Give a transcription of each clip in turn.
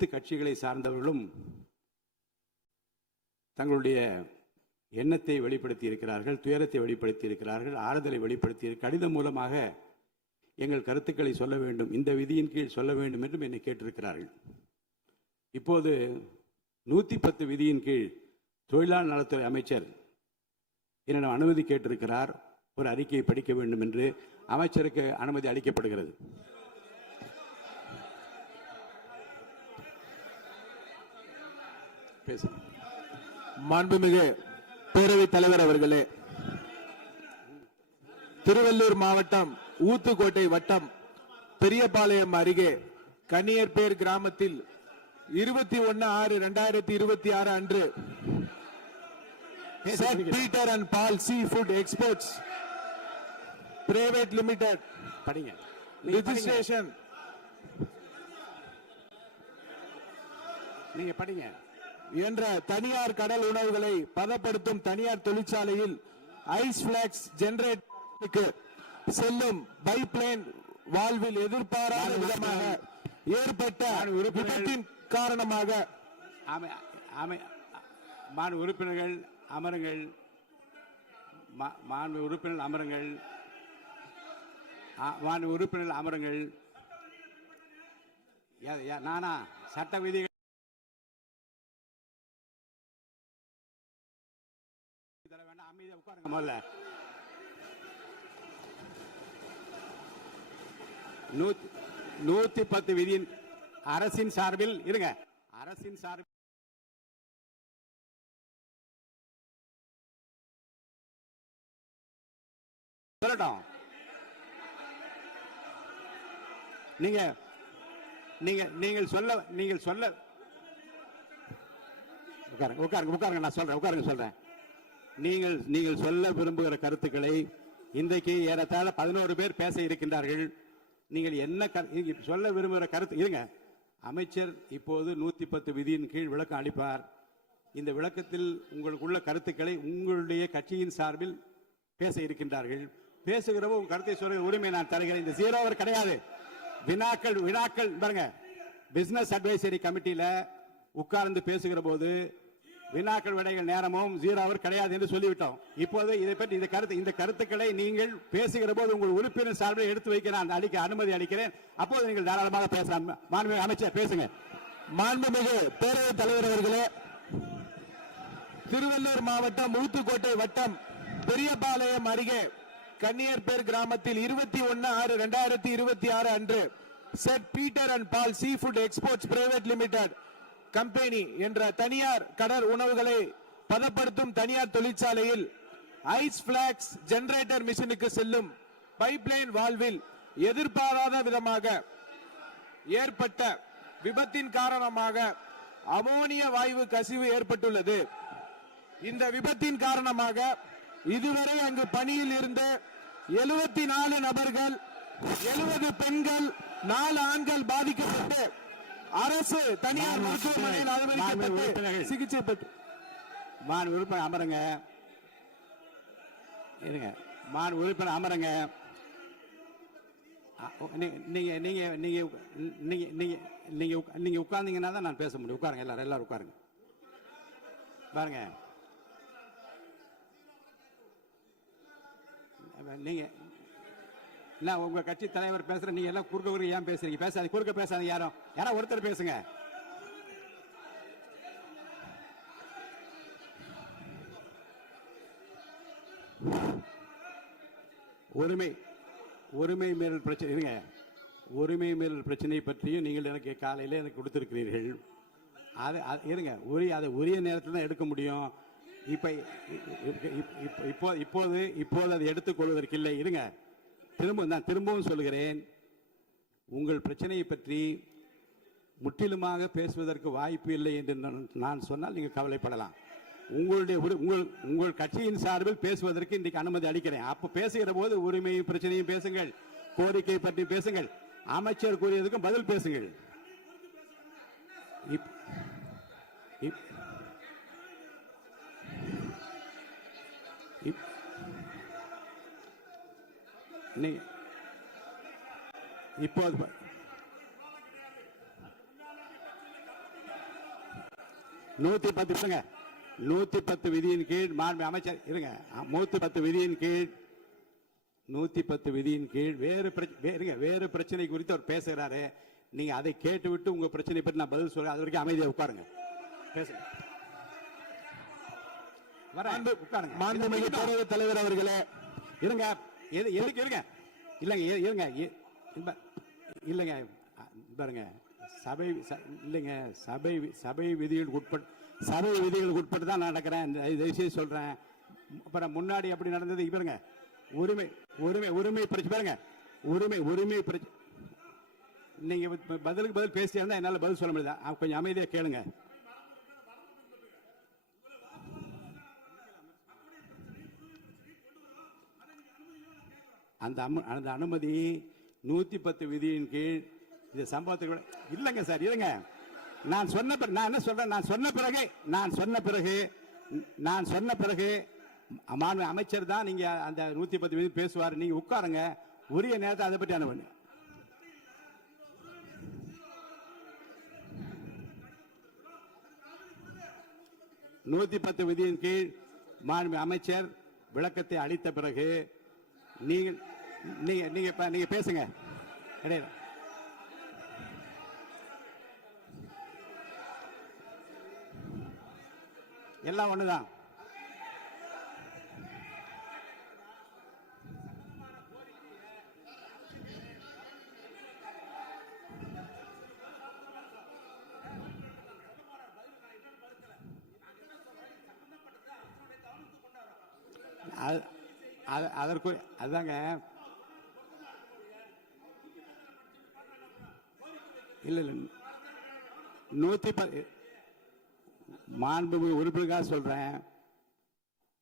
அனைத்து கட்சிகளை சார்ந்தவர்களும் தங்களுடைய எண்ணத்தை வெளிப்படுத்தி இருக்கிறார்கள், துயரத்தை வெளிப்படுத்தி இருக்கிறார்கள், ஆறுதலை வெளிப்படுத்தி கடிதம் மூலமாக எங்கள் கருத்துக்களை சொல்ல வேண்டும், இந்த விதியின் கீழ் சொல்ல வேண்டும் என்றும் என்னை கேட்டிருக்கிறார்கள். இப்போது 110 விதியின் கீழ் தொழிலாளர் நலத்துறை அமைச்சர் என்னிடம் அனுமதி கேட்டிருக்கிறார். ஒரு அறிக்கையை படிக்க வேண்டும் என்று அமைச்சருக்கு அனுமதி அளிக்கப்படுகிறது. மாண்புமிகு பேரவைத் தலைவர் அவர்களே, திருவள்ளூர் மாவட்டம் ஊத்துக்கோட்டை வட்டம் பெரியபாளையம் அருகே கன்னியர்பேர் கிராமத்தில் 21/6/2026 அன்று Saint Peter and Paul seafood exports private limited படிங்க ரெஜிஸ்ட்ரேஷன் நீங்க படிங்க என்ற தனியார் கடல் உணவுகளை பதப்படுத்தும் தனியார் தொழிற்சாலையில் ஐஸ் பிளாக்ஸ் ஜெனரேட்டருக்கு செல்லும் பைப்லைன் வால்வில் எதிர்பாராத விதமாக ஏற்பட்ட விபத்தின் காரணமாக உறுப்பினர்கள் அமருங்கள். உறுப்பினர்கள் அமருங்கள். உறுப்பினர்கள் அமருங்கள். நானா சட்ட விதிகள் அமைதியா உட்காருங்க. முதல்ல 110 விதியின் அரசின் சார்பில் இருங்க. அரசின் சார்பில் சொல்லட்டும். நீங்கள் சொல்ல உட்காருங்க. நான் சொல்றேன். உட்காருங்க சொல்றேன். நீங்கள் சொல்ல விரும்புகிற கருத்துக்களை இன்றைக்கு ஏறத்தாழ 11 பேர் பேச இருக்கின்றார்கள். நீங்கள் என்ன சொல்ல விரும்புகிற கருத்து இருங்க. அமைச்சர் இப்போது 110 விதியின் கீழ் விளக்கம் அளிப்பார். இந்த விளக்கத்தில் உங்களுக்குள்ள கருத்துக்களை உங்களுடைய கட்சியின் சார்பில் பேச இருக்கின்றார்கள். பேசுகிறவோ உங்க கருத்தை சொல்ற உரிமை நான் தருகிறேன். இந்த 0 அவர் கிடையாது. வினாக்கள் பாருங்க. பிசினஸ் அட்வைசரி கமிட்டியில உட்கார்ந்து பேசுகிற போது வினாக்கள் விடைகள் நேரமும் 0 அவர் கிடையாது என்று சொல்லிவிட்டோம். இப்போது இதை பற்றி இந்த கருத்துக்களை நீங்கள் பேசுகிற போது உங்கள் உறுப்பினர் சார்பில் எடுத்து வைக்க நான் அனுமதி அளிக்கிறேன். அப்போது நீங்கள் தாராளமாக பேசலாம். மாண்புமிகு அமைச்சர் பேசுங்க. மாண்புமிகு பேரவைத் தலைவர் அவர்களே, திருவள்ளூர் மாவட்டம் ஊத்துக்கோட்டை வட்டம் பெரியபாளையம் அருகே கன்னியர்பேர் கிராமத்தில் 21/6/2026 அன்று Saint Peter and Paul seafood exports private limited company என்ற தனியார் கடல் உணவுகளை பதப்படுத்தும் தனியார் தொழிற்சாலையில் ஐஸ் பிளாக்ஸ் ஜெனரேட்டர் மிஷினுக்கு செல்லும் பைப்லைன் வால்வில் எதிர்பாராத விதமாக ஏற்பட்ட விபத்தின் காரணமாக அமோனிய வாயு கசிவு ஏற்பட்டுள்ளது. இந்த விபத்தின் காரணமாக இதுவரை அங்கு பணியில் இருந்த 74 நபர்கள், 70 பெண்கள், 4 ஆண்கள் பாதிக்கப்பட்டு அரசு தனியார் மருத்துவமனையில் அனுமதிக்கப்பட்டு சிகிச்சை பெற்று உறுப்பினர் அமருங்க. உறுப்பினர் அமருங்க. நீங்க உட்கார்ந்தீங்கன்னா தான் நான் பேச முடியும். உட்காருங்க. எல்லாரும் உட்காருங்க. பாருங்க, நீங்க நான் உங்க கட்சி தலைவர் பேசுற, நீங்க எல்லாம் குறுக்க ஏன் பேசுறீங்க? பேசாதீங்க. குறுக்க பேசாதீங்க. யாரோ ஒருத்தர் பேசுங்க. உரிமை மீறல் பிரச்சனை இருங்க. உரிமை மீறல் பிரச்சனை பற்றியும் நீங்கள் எனக்கு காலையில் எனக்கு கொடுத்திருக்கிறீர்கள். இருங்க, உரிய நேரத்தில் தான் எடுக்க முடியும். இப்போது அதை எடுத்துக்கொள்வதற்கு இல்லை. இருங்க, நான் திரும்பவும் சொல்கிறேன். உங்கள் பிரச்சனையை பற்றி முற்றிலுமாக பேசுவதற்கு வாய்ப்பு இல்லை என்று நான் சொன்னால் நீங்கள் கவலைப்படலாம். உங்கள் கட்சியின் சார்பில் பேசுவதற்கு இன்றைக்கு அனுமதி அளிக்கிறேன். அப்ப பேசுகிற போது உரிமையும் பிரச்சனையும் பேசுங்கள், கோரிக்கை பற்றி பேசுங்கள், அமைச்சர் கூறியதுக்கும் பதில் பேசுங்கள். இப்போது 110 110 விதியின் கீழ் மாண்பு அமைச்சர் இருங்க 110 விதியின் கீழ் 110 விதியின் கீழ் வேறு பிரச்சனை குறித்து அவர் பேசுகிறாரு. நீங்க அதை கேட்டுவிட்டு உங்க பிரச்சனை பற்றி நான் பதில் சொல்றேன். அது வரைக்கும் அமைதியா உட்காருங்க. பேசுங்க. மாண்புமிகு பேரவைத் தலைவர் அவர்களே, இருங்க. எதுக்கு இருங்க? இல்லங்க இருங்க இல்லங்க பாருங்க. சபை இல்லைங்க, சபை விதிகளுக்கு உட்பட்டு தான் நடக்கிறேன். தயவுசெய்து சொல்றேன். அப்புறம் முன்னாடி அப்படி நடந்தது. பாருங்க, உரிமை பிரச்சனை பாருங்க, உரிமை பிரச்சனை. நீங்க பதிலுக்கு பதில் பேசியா இருந்தா என்னால பதில் சொல்ல முடியாது. கொஞ்சம் அமைதியா கேளுங்க. அந்த அனுமதி 110 விதியின் கீழ் இந்த சம்பவத்துக்கு இல்லைங்க சார். இருங்க, நான் என்ன சொல்றேன், நான் சொன்ன பிறகு மாண்பு அமைச்சர் தான் நீங்க அந்த 110 விதி பேசுவார். நீங்க உட்காருங்க, உரிய நேரத்தை அதை பற்றி அனுப்புங்க. நூத்தி 10 விதியின் கீழ் மாண்பு அமைச்சர் விளக்கத்தை அளித்த பிறகு நீங்க பேசுங்க. எல்லாம் ஒண்ணுதான். அதற்கு அதுதாங்க. இல்ல 110 மாண்புமிகு உறுப்பினருக்காக சொல்றேன்.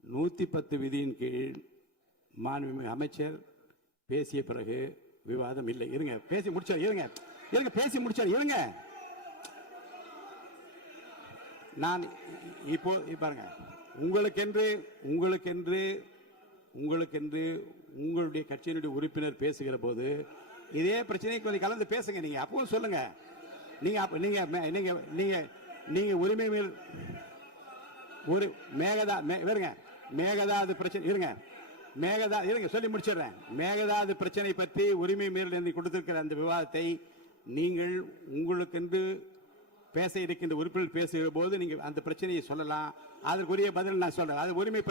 110 விதியின் கீழ் மாண்புமிகு அமைச்சர் பேசிய பிறகு விவாதம் இல்லை. இருங்க, பேசி முடிச்சார். பேசி முடிச்சார். இருங்க, நான் இப்போ பாருங்க, உங்களுக்கென்று உங்களுடைய கட்சியினுடைய உறுப்பினர் பேசுகிற போது இதே பிரச்சனைக்கு கொஞ்சம் கலந்து பேசுங்க. நீங்க அப்பவும் சொல்லுங்க. நீங்க உரிமை மேல் ஒரு மேகதாது பிரச்சனை இருங்க சொல்லி முடிச்சிடுறேன். மேகதாது பிரச்சனை பற்றி உரிமை மீறல் கொடுத்திருக்கிற அந்த விவாதத்தை நீங்கள் உங்களுக்கென்று பேச இருக்கின்ற உறுப்பினர் பேசுகிற போது நீங்க அந்த பிரச்சனையை சொல்லலாம். அதற்குரிய பதில் நான் சொல்றேன். அது உரிமை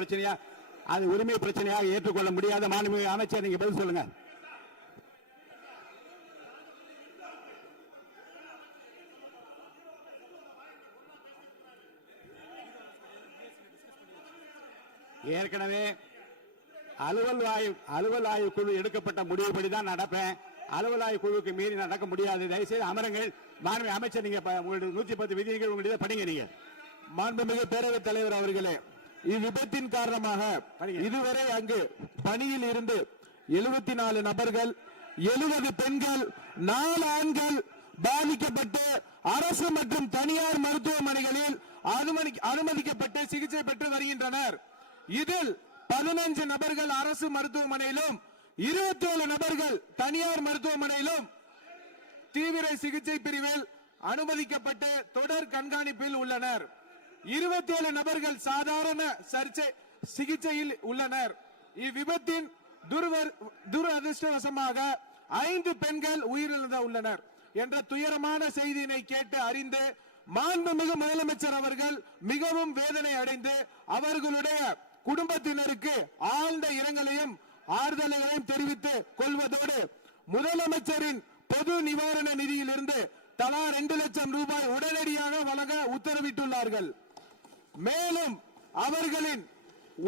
பிரச்சனையாக ஏற்றுக்கொள்ள முடியாத மாண்புமிகு அமைச்சர், நீங்க பதில் சொல்லுங்க. ஏற்கனவே அலுவல் ஆய்வு குழு எடுக்கப்பட்ட முடிவுபடிதான் நடப்பேன். அலுவல் ஆய்வு குழுவுக்கு மீறி நடக்க முடியாது. தயவுசெய்து அமருங்கள். மாண்புமிகு அமைச்சர், நீங்க 110 விதிகள் உங்களுடைய படிங்க. நீங்க மாண்புமிகு பேரவைத் தலைவர் அவர்களே, இவ்விபத்தின் காரணமாக இதுவரை அங்கு பணியில் இருந்து 74 நபர்கள், 70 பெண்கள், 4 ஆண்கள் பாதிக்கப்பட்டு அரசு மற்றும் தனியார் மருத்துவமனைகளில் அனுமதிக்கப்பட்டு சிகிச்சை பெற்று வருகின்றனர். இதில் 15 நபர்கள் அரசு மருத்துவமனையிலும் 27 நபர்கள் தனியார் மருத்துவமனையிலும் தீவிர சிகிச்சை பிரிவில் அனுமதிக்கப்பட்டு தொடர் கண்காணிப்பில் உள்ளனர். 27 நபர்கள் சாதாரண சிகிச்சையில் உள்ளனர். இவ்விபத்தின் துரதிருஷ்டவசமாக 5 பெண்கள் உயிரிழந்து உள்ளனர் என்ற துயரமான செய்தியினை கேட்டு அறிந்து மாண்புமிகு முதலமைச்சர் அவர்கள் மிகவும் வேதனை அடைந்து அவர்களுடைய குடும்பத்தினருக்கு ஆழ்ந்த இரங்கலையும் ஆறுதல்களையும் தெரிவித்துக் கொள்வதோடு முதலமைச்சரின் பொது நிவாரண நிதியிலிருந்து தலா 2 லட்சம் ரூபாய் உடனடியாக வழங்க உத்தரவிட்டுள்ளார்கள். மேலும் அவர்களின்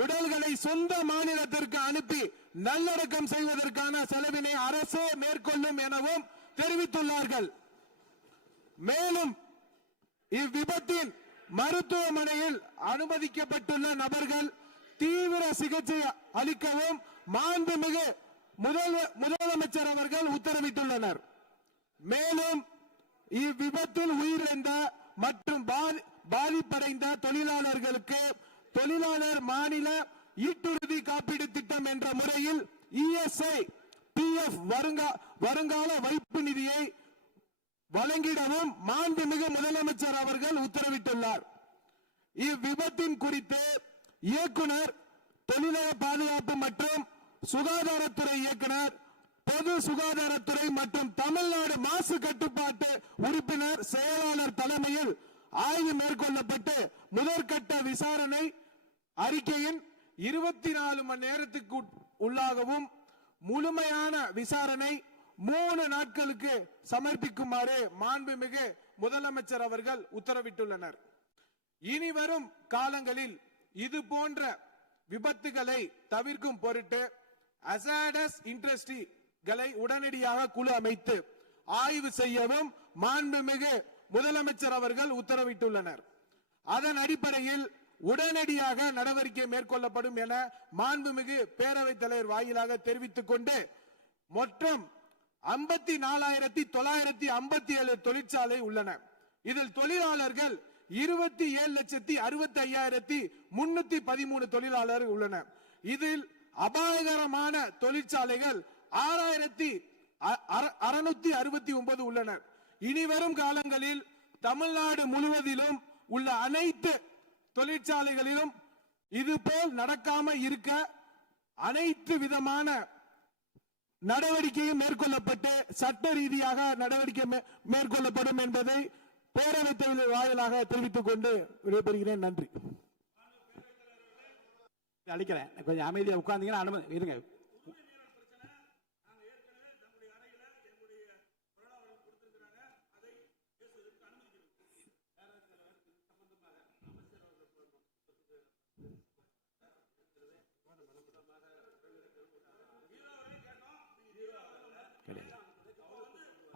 உடல்களை சொந்த மாநிலத்திற்கு அனுப்பி நல்லடக்கம் செய்வதற்கான செலவினை அரசே மேற்கொள்ளும் எனவும் தெரிவித்துள்ளார்கள். மேலும் இவ்விபத்தின் மருத்துவமனையில் அனுமதிக்கப்பட்டுள்ள நபர்கள் தீவிர சிகிச்சை அளிக்கவும் மாண்புமிகு முதலமைச்சர் அவர்கள் உத்தரவிட்டுள்ளனர். மேலும் இவ்விபத்தில் உயிரிழந்த மற்றும் பாதிப்படைந்த தொழிலாளர்களுக்கு தொழிலாளர் மாநில ஈட்டுறுதி காப்பீடு திட்டம் என்ற முறையில் ESI PF வருங்கால வைப்பு நிதியை வழங்கிடவும் மாண்புமிகு முதலமைச்சர் அவர்கள் உத்தரவிட்டுள்ளார். இவ்விபத்தின் குறித்து இயக்குனர் தொழிலாளர் பாதுகாப்பு மற்றும் சுகாதாரத்துறை இயக்குனர் பொது சுகாதாரத்துறை மற்றும் தமிழ்நாடு மாசு கட்டுப்பாட்டு உறுப்பினர் செயலாளர் தலைமையில் ஆய்வு மேற்கொள்ளப்பட்டு முதற்கட்ட விசாரணை அறிக்கையின் 24 மணி நேரத்துக்கு உள்ளாகவும் முழுமையான விசாரணை 3 நாட்களுக்கு சமர்ப்பிக்குமாறு மாண்புமிகு முதலமைச்சர் அவர்கள் உத்தரவிட்டுள்ளனர். இனி வரும் காலங்களில் இது போன்ற விபத்துகளை தவிர்க்கும் பொருட்டு அசாடஸ் இண்டஸ்ட்ரிகளை உடனடியாக குழு அமைத்து ஆய்வு செய்யவும் மாண்புமிகு முதலமைச்சர் அவர்கள் உத்தரவிட்டுள்ளனர். அதன் அடிப்படையில் உடனடியாக நடவடிக்கை மேற்கொள்ளப்படும் என மாண்புமிகு பேரவைத் தலைவர் வாயிலாக தெரிவித்துக் கொண்டு மொத்தம் 54,957 தொழிற்சாலை உள்ளன. இதில் தொழிலாளர்கள் 27,65,313 தொழிலாளர்கள் உள்ளனர். இதில் அபாயகரமான தொழிற்சாலைகள் 6,669 உள்ளனர். இனிவரும் காலங்களில் தமிழ்நாடு முழுவதிலும் உள்ள அனைத்து தொழிற்சாலைகளிலும் இதுபோல் நடக்காம இருக்க அனைத்து விதமான நடவடிக்கையும் மேற்கொள்ளப்பட்டு சட்ட ரீதியாக நடவடிக்கை மேற்கொள்ளப்படும் என்பதை பேரவைத் தலைவர் வாயிலாக தெரிவித்துக் கொண்டு விடைபெறுகிறேன். நன்றி. அளிக்கிறேன். கொஞ்சம் அமைதியா உட்கார்ந்தீங்கன்னா அனுமதி இருங்க.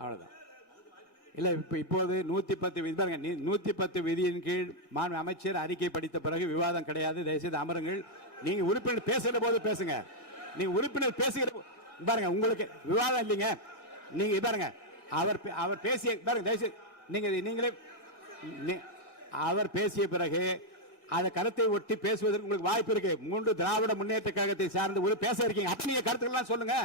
அவ்வளவுதான். இல்ல இப்போது 110 விதி 110 விதியின் கீழ் மாண்பு அமைச்சர் அறிக்கை படித்த பிறகு விவாதம் கிடையாது. தயவுசெய்து அமருங்கள். நீங்க உறுப்பினர் பேசுகிற போது பேசுங்க. நீங்க உறுப்பினர் பேசுகிற பாருங்க, உங்களுக்கு விவாதம் இல்லைங்க. நீங்க பாருங்க, அவர் பேசிய பாருங்க, தயவுசெய்து நீங்களே அவர் பேசிய பிறகு அந்த கருத்தை ஒட்டி பேசுவதற்கு உங்களுக்கு வாய்ப்பு இருக்கு. 3 திராவிட முன்னேற்ற கழகத்தை சார்ந்து ஒரு பேச இருக்கீங்க. அப்ப நீங்க கருத்துக்கள்லாம் சொல்லுங்க.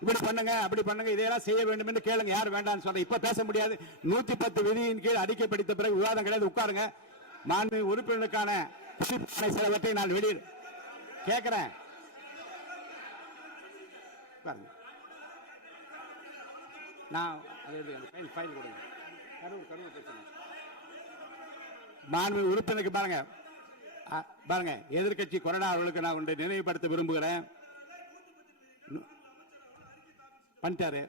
இப்படி பண்ணுங்க, அப்படி பண்ணுங்க, இதெல்லாம் செய்ய வேண்டும் என்று கேளுங்க. யார் வேண்டாம்னு சொல்ற இப்ப பேச முடியாது. 110 விதியின் கீழ் அறிக்கை படித்த பிறகு விவாதம் கிடையாது. உட்காருங்க. மாண்பு உறுப்பினருக்கான சிலவற்றை நான் வெளியில் கேட்கிறேன். மாண்பு உறுப்பினருக்கு பாருங்க எதிர்கட்சி கொறடா அவர்களுக்கு நான் ஒன்றை நினைவுபடுத்த விரும்புகிறேன். பண்ணிட்டாரு.